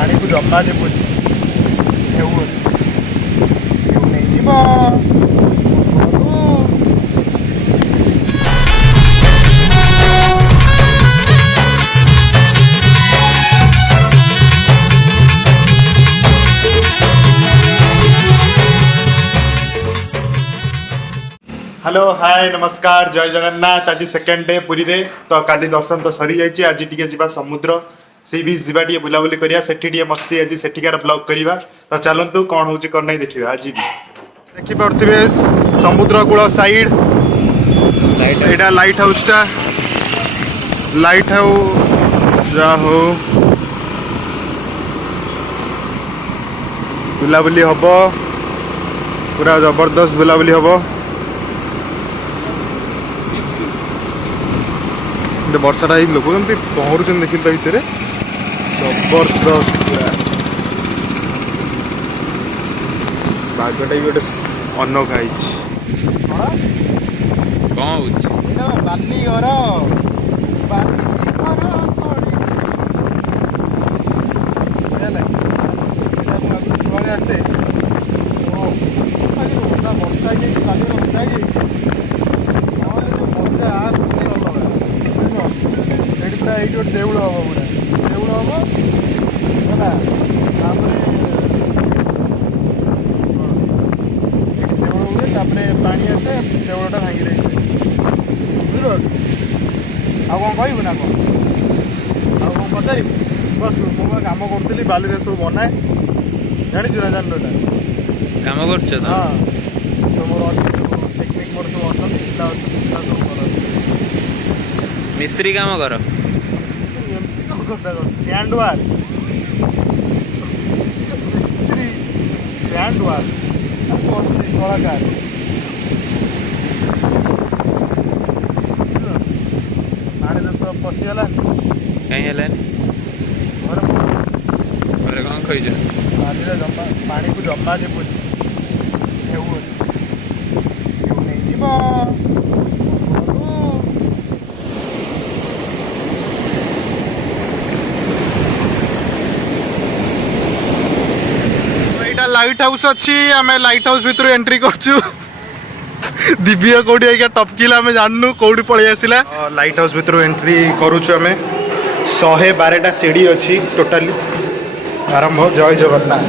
पानी को जमा देबुनी नहीं जीव हेलो हाय नमस्कार जय जगन्नाथ। आज सेकेंड डे पुरी रे तो काली दर्शन तो सरी जाइए। आज टी जा समुद्र सी बीच जा टी बुलाबुली करिया सेठी मस्ती आज सेठिकार ब्लॉग करवा। तो चलतु कौन हो कौन नहीं देखा। आज भी देखिपे समुद्र कूल साइड यहाँ लाइट हाउस टा लाइट हाउस जा हो बुलाबुली हम पूरा जबरदस्त बुलाबुली हम। वर्षा लोक कमी पहरुच देखिए भितर जबरदस्त पागटा भी गोटे अनोखा बाली घर आसे मजा देउल हम पूरा देउल हम है पानी आसे देउलटा भांगी बुझल आ कौन कहबू ना कौन आ कौन पचार बस मुझे कम करी बाली सब बनाए जाचु ना जान काम कर हाँ तो मोर टेक्निक मोर सब अच्छा पिला सब मिस्त्री काम कर सैंडवार मिस्त्री सैंडवार कलाकार पानी तो पशिगला कहीं घरे कौन खाई पानी को जमा देबुनी नहीं जीव लाइट हाउस अच्छी आम लाइट हाउस भितर एंट्री करछु। दिव्य कौटी आइया टपकिला आम जानू कौटी पलि आसला लाइट हाउस भितर एंट्री करुछु आम 112टा सीढ़ी अच्छी टोटाली आरंभ। जय जगन्नाथ।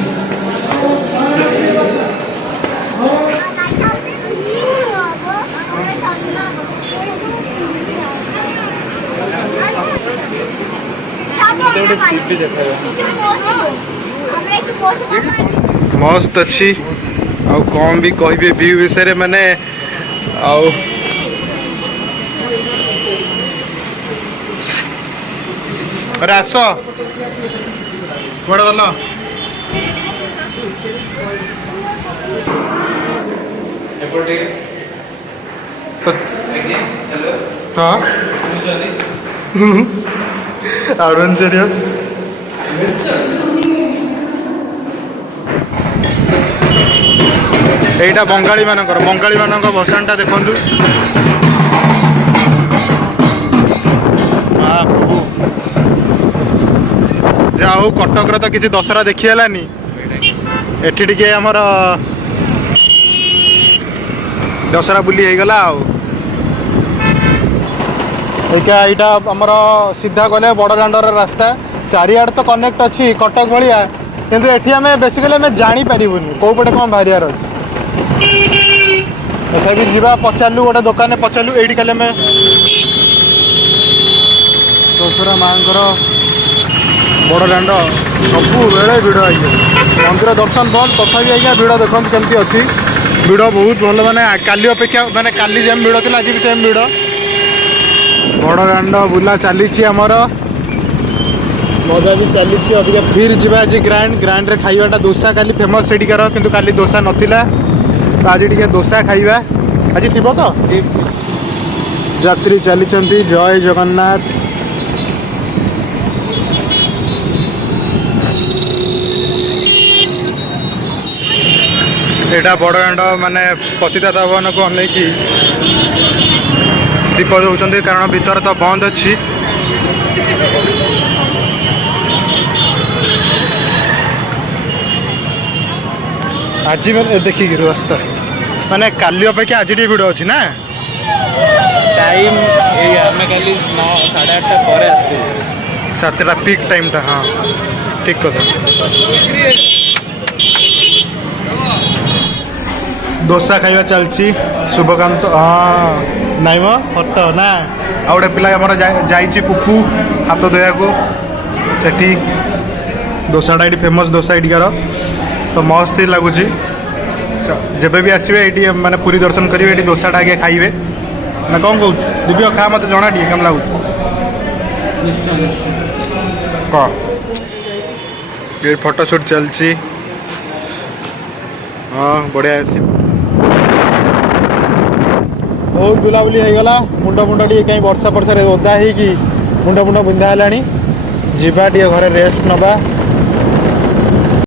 मस्त अच्छी आउ कौन भी कहे व्यू विषय माने आउ अरे आस कौन गल हाँ एडवेंचरस एटा बंगाली मानक भसाणटा देखु जा हो कटक तो किसी दशहरा देखीगलानी एठी टिके हमर दशहरा बुली होगला यहाँ आमर सीधा गले बड़दाण्डर रास्ता चारिआड तो कनेक्ट अच्छी कटक भाया किंतु एठी आम बेसिकली आम जापरूनी कौ पटे कौन बाहर अच्छे तथा जीवा पचारू गोटे दुकान पचारू ये खाली आम दशहरा माँ बड़दाण्ड सबू बेले भिड़ आई मंदिर दर्शन बंद तथापि आज्ञा भिड़ देखते केमती अच्छी भिड़ बहुत भल माने काली अपेक्षा माने काली जेम भिड़ थी आज भी सेम भिड़ बड़दाण्ड बुला चली आमर मजा भी चली अबिका फिर जी आज ग्रांड रे खाइबाटा दोसा काली फेमस सेठिकार किंतु काली दोसा नथिला तो आज टी दोसा खाइबा आज थी तो यात्री चली जय जगन्नाथ। यहाँ बड़दाण्ड माने पतिता भवन को अनेकी दीप दौरान कारण भीतर तो बंद अच्छी आज देखिक रास्ता माने काली अपेक्षा आज टे भिड़ अच्छी ना टाइम आम खाली 8:30 पर सातटा पिक टाइम टा हाँ ठीक कथा दोसा खाइबा चलची शुभकांत हाँ नाई म फट ना आ गोटे पिला आमर जाइए पुपू हाथ धोया को सेठी दोसाटा ये फेमस दोसा एटिकार तो मस्त ही लगुच जब भी आसवे ये माने पूरी दर्शन करेंगे ये दोसाटा आगे खाइबे ना कौन कौन दिव्य खा मत जना टे कम लगुच ये फोटोशूट चलची हाँ बढ़िया आसी बहुत बुलाबुली होगला मुंड मुंड टे कहीं वर्षा वर्षा ओदा हो मुंड मुंड बिंधा है जावा टे घरे रेस्ट नवा